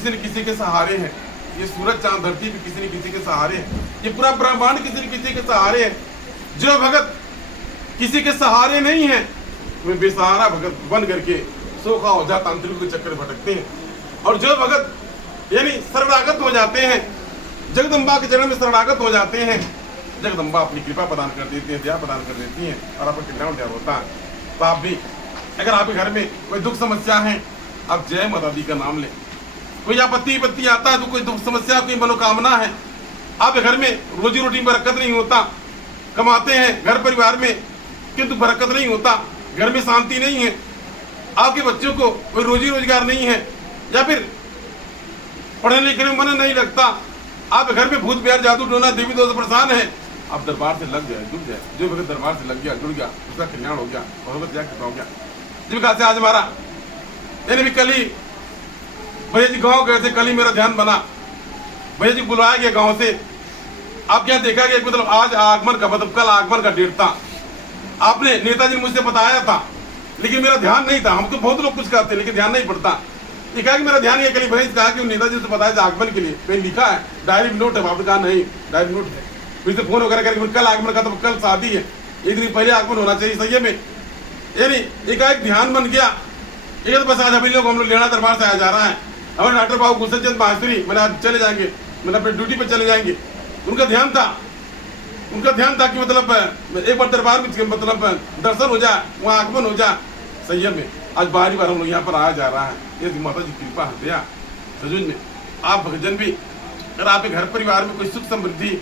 किसी न किसी के सहारे हैं, ये सूरज चांद धरती भी किसी न किसी के सहारे हैं, ये पूरा ब्रह्मांड किसी न किसी के सहारे है। जो भगत किसी के सहारे नहीं है वे बेसहारा भगत बन करके सोखा हो जा तांत्रिक के चक्कर भटकते हैं। और जो भगत यानी शरणागत हो जाते हैं, जगदम्बा के चरण में शरणागत हो जाते हैं, जगदम्बा अपनी कृपा प्रदान कर देती है, दया प्रदान कर देती है और आपका कल्याण तैयार होता है। तो आप भी अगर आपके घर में कोई दुख समस्या है, आप जय माता दी का नाम लें। कोई आपत्ति आता है तो कोई दुख समस्या, कोई मनोकामना है, आपके घर में रोजी रोटी में बरकत नहीं होता, कमाते हैं घर परिवार में किंतु बरकत नहीं होता, घर में शांति नहीं है, आपके बच्चों को कोई रोजी रोजगार नहीं है, या फिर पढ़ने लिखने में मन नहीं लगता, आप घर में भूत प्यार जादू टोना देवी दोष परेशान है, आप दरबार से लग जाए, जुड़ जाए। जो भगत दरबार से लग गया, जुड़ गया, उसका कल्याण हो गया, भगवत कृपा हो गया। जिनका से आज हमारा यानी भी कल ही भैया जी गाँव गए थे, कल ही मेरा ध्यान बना, भैया जी बुलाया गया गाँव से। आप क्या देखा गया मतलब आज आगमन का मतलब कल आगमन का डेट था, आपने नेताजी ने मुझसे बताया था लेकिन मेरा ध्यान नहीं था। हमको बहुत लोग कुछ कहते हैं लेकिन ध्यान नहीं पड़ता। ये कहा कि मेरा ध्यान ये कल भाई कहा कि नेताजी ने बताया था आगमन के लिए, मैंने लिखा है डायरी में नोट है, आपने कहा नहीं डायरी नोट है, फिर से फोन वगैरह करके कल आगमन का तो कल शादी है, एक दिन पहले आगमन होना चाहिए सही है में। यानी एक ध्यान बन गया। ये तो बस आज अभी लोग हम लोग लेना दरबार से आया जा रहा है, हमारे डॉक्टर बाबू गुलशन चंद मास्टरी मैंने आज चले जाएंगे, मैंने अपने ड्यूटी पर चले जाएंगे। उनका ध्यान था कि मतलब एक बार दरबार में मतलब दर्शन हो जाए, वहाँ आगमन हो जाए संयम में। आज बारी बार हम लोग यहाँ पर आया जा रहा है, ये माता जी कृपा है दया सजुज में। आप भक्तजन भी अगर आपके घर परिवार में कोई सुख समृद्धि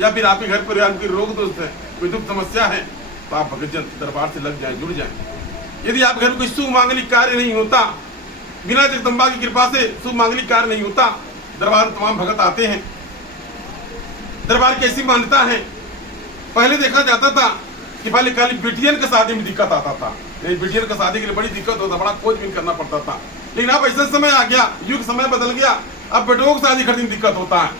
या फिर आपके घर परिवार में कोई रोग दोष है, कोई दुख समस्या है, तो आप भक्तजन दरबार से लग जाए, जुड़ जाए। यदि आप घर में कोई शुभ मांगलिक कार्य नहीं होता, बिना जगदम्बा की कृपा से शुभ मांगलिक कार्य नहीं होता, दरबार में तमाम भगत आते हैं। दरबार की ऐसी मान्यता है, पहले देखा जाता था कि पहले खाली बेटियन का शादी में दिक्कत आता था, बेटियन का शादी के लिए बड़ी दिक्कत होता, बड़ा खोजबीन करना पड़ता था। लेकिन अब ऐसा समय आ गया, युग समय बदल गया, अब बेटों को शादी करने में दिक्कत होता है।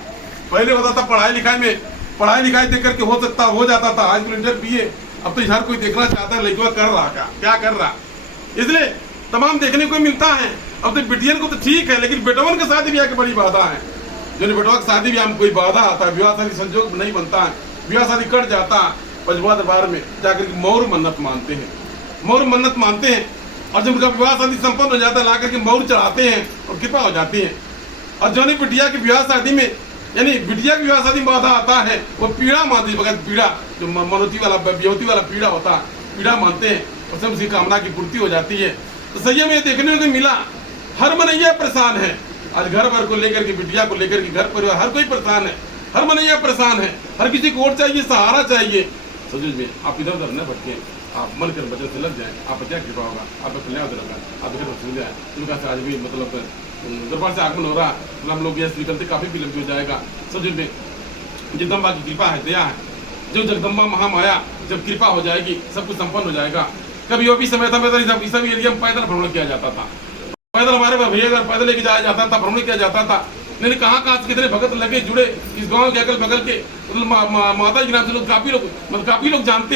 पहले होता था पढ़ाई लिखाई देख करके हो जाता था, आज इंटर बीए, अब तो हर कोई देखना चाहता है लड़का कर रहा क्या कर रहा, इसलिए तमाम देखने को मिलता है। अब तो बेटियन को तो ठीक है, लेकिन बेटवन का शादी ब्याह की बड़ी बाधा है। जो बेटवा की शादी ब्याह में कोई बाधा आता है, विवाह शादी संजोग नहीं बनता है, विवाह शादी कट जाता है, पंजवा दरबार में जाकर मौर मन्नत मानते हैं, और जब उनका विवाह शादी संपन्न हो जाता है ला करके मौर चढ़ाते हैं और कृपा हो जाती है। और जो नहीं बिटिया की विवाह शादी में यानी बिटिया की विवाह शादी में बाधा आता है, वो पीड़ा मानती है, बगैर पीड़ा जो मनोती वाला ब्यौती वाला पीड़ा होता है, पीड़ा मानते हैं, और सब उसकी कामना की पूर्ति हो जाती है। तो सही में देखने को मिला, हर मनैया परेशान है आज, घर भर को लेकर के, बिटिया को लेकर के, घर परिवार हर कोई परेशान है, हर मनैया परेशान है, हर किसी को वोट चाहिए, सहारा चाहिए। सजूज में आप इधर उधर न भटके, आप मन कर वजह से लग जाए, आप क्या कृपा होगा, आपका कल्याण होगा, आप घर सुन जाए। उनका से आज भी मतलब दरबार से आगमन हो रहा है, हम लोग यह निकलते काफी विलंब हो जाएगा। सजूज में जगदम्बा की कृपा है, दया है, जो जगदम्बा महामाया जब कृपा हो जाएगी सब कुछ संपन्न हो जाएगा। कभी वो भी समय था इस एरिया में पैदल भ्रमण किया जाता था, पैदल हमारे भैया पैदल लेके जाया जाता था, भ्रमण किया जाता था। नहीं कहाँ से कितने भगत लगे जुड़े इस गांव के अगल बगल के, मतलब माता जी नाम से लोग काफी लोग जानते हैं।